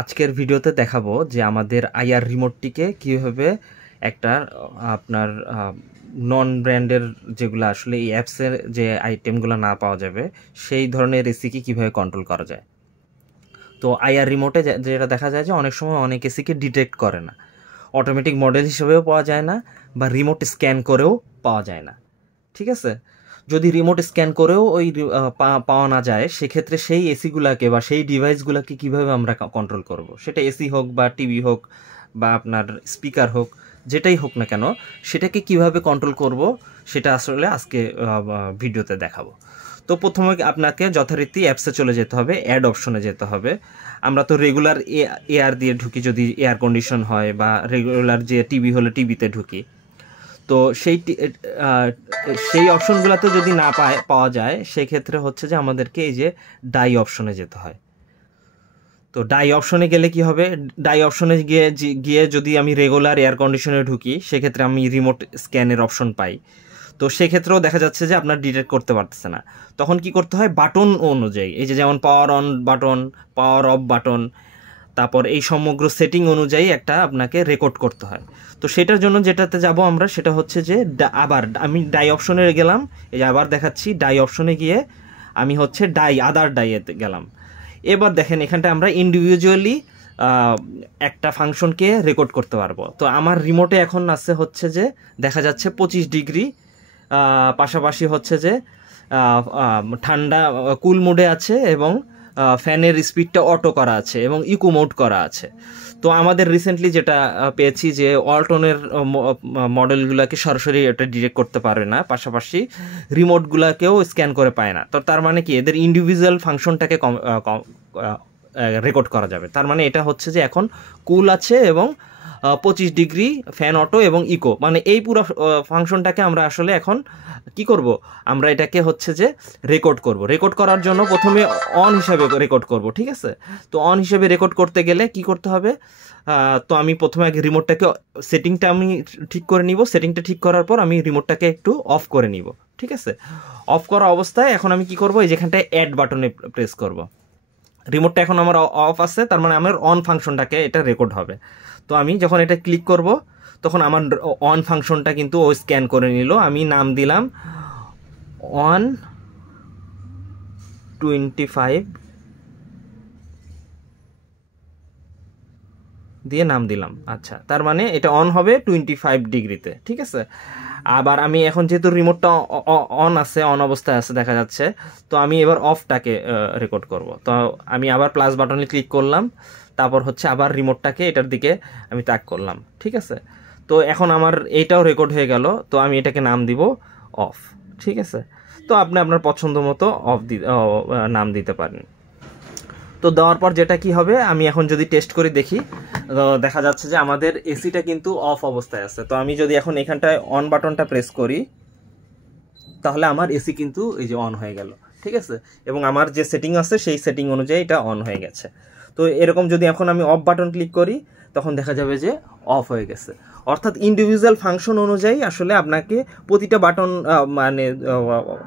আজকের ভিডিওতে দেখাবো যে আমাদের আইআর রিমোটটিকে কীভাবে একটা আপনার নন ব্র্যান্ডের যেগুলো আসলে এই অ্যাপসের যে আইটেমগুলো না পাওয়া যাবে সেই ধরনের এসিকে কীভাবে কন্ট্রোল করা যায়। তো আইআর রিমোটে যেটা দেখা যায় যে অনেক সময় অনেক এসিকে ডিটেক্ট করে না, অটোমেটিক মডেল হিসেবেও পাওয়া যায় না, বা রিমোট স্ক্যান করেও পাওয়া যায় না। ঠিক আছে, যদি রিমোট স্ক্যান করেও ওই পাওয়া না যায়, সেক্ষেত্রে সেই এসিগুলোকে বা সেই ডিভাইসগুলোকে কীভাবে আমরা কন্ট্রোল করব, সেটা এসি হোক বা টিভি হোক বা আপনার স্পিকার হোক, যেটাই হোক না কেন, সেটাকে কিভাবে কন্ট্রোল করব সেটা আসলে আজকে ভিডিওতে দেখাবো। তো প্রথমে আপনাকে যথারীতি অ্যাপসে চলে যেতে হবে, অ্যাড অপশনে যেতে হবে। আমরা তো রেগুলার এয়ার দিয়ে ঢুকি যদি এয়ার কন্ডিশন হয়, বা রেগুলার যে টিভি হলে টিভিতে ঢুকি। তো সেই অপশনগুলোতে যদি না পাওয়া যায়, সেক্ষেত্রে হচ্ছে যে আমাদেরকে এই যে ডাই অপশনে যেতে হয়। তো ডাই অপশনে গেলে কি হবে, ডাই অপশনে গিয়ে যদি আমি রেগুলার এয়ার কন্ডিশনে ঢুকি, সেক্ষেত্রে আমি রিমোট স্ক্যানের অপশন পাই। তো সেক্ষেত্রেও দেখা যাচ্ছে যে আপনার ডিটেক্ট করতে পারতেছে না। তখন কি করতে হয়, বাটন অনুযায়ী, এই যে যেমন power on button, power of button, তারপর এই সমগ্র সেটিং অনুযায়ী একটা আপনাকে রেকর্ড করতে হয়। তো সেটার জন্য যেটাতে যাব আমরা, সেটা হচ্ছে যে আবার আমি ডাই অপশনে গেলাম। এই যে আবার দেখাচ্ছি, ডাই অপশনে গিয়ে আমি হচ্ছে আদার ডাইয়েতে গেলাম। এবার দেখেন এখানটা আমরা ইন্ডিভিজুয়ালি একটা ফাংশনকে রেকর্ড করতে পারবো। তো আমার রিমোটে এখন আছে হচ্ছে যে দেখা যাচ্ছে 25 ডিগ্রি, পাশাপাশি হচ্ছে যে ঠান্ডা কুল মোডে আছে, এবং ফ্যানের স্পিডটা অটো করা আছে, এবং ইকো মোড করা আছে। তো আমাদের রিসেন্টলি যেটা পেয়েছি যে অল্টনের মডেলগুলোকে সরাসরি এটা ডিটেক্ট করতে পারে না, পাশাপাশি রিমোটগুলোকেও স্ক্যান করে পায় না। তো তার মানে কি, এদের ইন্ডিভিজুয়াল ফাংশনটাকে রেকর্ড করা যাবে। তার মানে এটা হচ্ছে যে এখন কুল আছে, এবং 25 ডিগ্রি ফ্যান অটো এবং ইকো, মানে এই পুরো ফাংশনটাকে আমরা আসলে এখন কি করব, আমরা এটাকে হচ্ছে যে রেকর্ড করব। রেকর্ড করার জন্য প্রথমে অন হিসাবে রেকর্ড করব, ঠিক আছে। তো অন হিসাবে রেকর্ড করতে গেলে কি করতে হবে, তো আমি প্রথমে আগে রিমোটটাকে সেটিংটা আমি ঠিক করে নিব। সেটিংটা ঠিক করার পর আমি রিমোটটাকে একটু অফ করে নিব, ঠিক আছে। অফ করা অবস্থায় এখন আমি কি করব, এই যেখানটায় অ্যাড বাটনে প্রেস করব। রিমোটটা এখন আমার অফ আছে, তার মানে আমার অন ফাংশনটাকে এটা রেকর্ড হবে। তো আমি যখন এটা ক্লিক করব, তখন আমার অন ফাংশনটা কিন্তু ও স্ক্যান করে নিল। আমি নাম দিলাম 125 দিয়ে নাম দিলাম। আচ্ছা, তার মানে এটা অন হবে 25 ডিগ্রিতে, ঠিক আছে। আবার আমি এখন যেহেতু রিমোটটা অন আছে, অন অবস্থায় আছে দেখা যাচ্ছে, তো আমি এবার অফটাকে রেকর্ড করব। তো আমি আবার প্লাস বাটনে ক্লিক করলাম, তারপর হচ্ছে আবার রিমোটটাকে এটার দিকে আমি তাক করলাম, ঠিক আছে। তো এখন আমার এইটাও রেকর্ড হয়ে গেল। তো আমি এটাকে নাম দিব অফ, ঠিক আছে। তো আপনি আপনার পছন্দ মতো নাম দিতে পারেন। তো দেওয়ার পর যেটা কি হবে, আমি এখন যদি টেস্ট করে দেখি, দেখা যাচ্ছে যে আমাদের এসিটা কিন্তু অফ অবস্থায় আছে। তো আমি যদি এখন এখানটায় অন বাটনটা প্রেস করি, তাহলে আমার এসি কিন্তু এই যে অন হয়ে গেল, ঠিক আছে। এবং আমার যে সেটিং আছে সেই সেটিং অনুযায়ী এটা অন হয়ে গেছে। তো এরকম যদি এখন আমি অফ বাটন ক্লিক করি, তখন দেখা যাবে যে অফ হয়ে গেছে। অর্থাৎ ইন্ডিভিজুয়াল ফাংশন অনুযায়ী আসলে আপনাকে প্রতিটা বাটন, মানে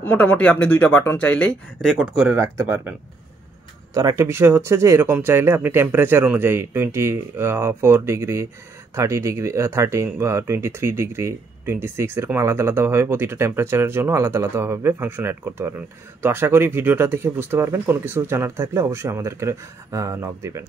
মোটামুটি আপনি 2টা বাটন চাইলেই রেকর্ড করে রাখতে পারবেন। তো আর একটা বিষয় হচ্ছে যে এরকম চাইলে আপনি টেম্পারেচার অনুযায়ী 24 ডিগ্রি, 30 ডিগ্রি, 13, 23 ডিগ্রি, 26, এরকম আলাদা আলাদাভাবে প্রতিটা টেম্পারেচারের জন্য আলাদা আলাদাভাবে ফাংশন অ্যাড করতে পারবেন। তো আশা করি ভিডিওটা দেখে বুঝতে পারবেন। কোনো কিছু জানার থাকলে অবশ্যই আমাদেরকে নক দিবেন।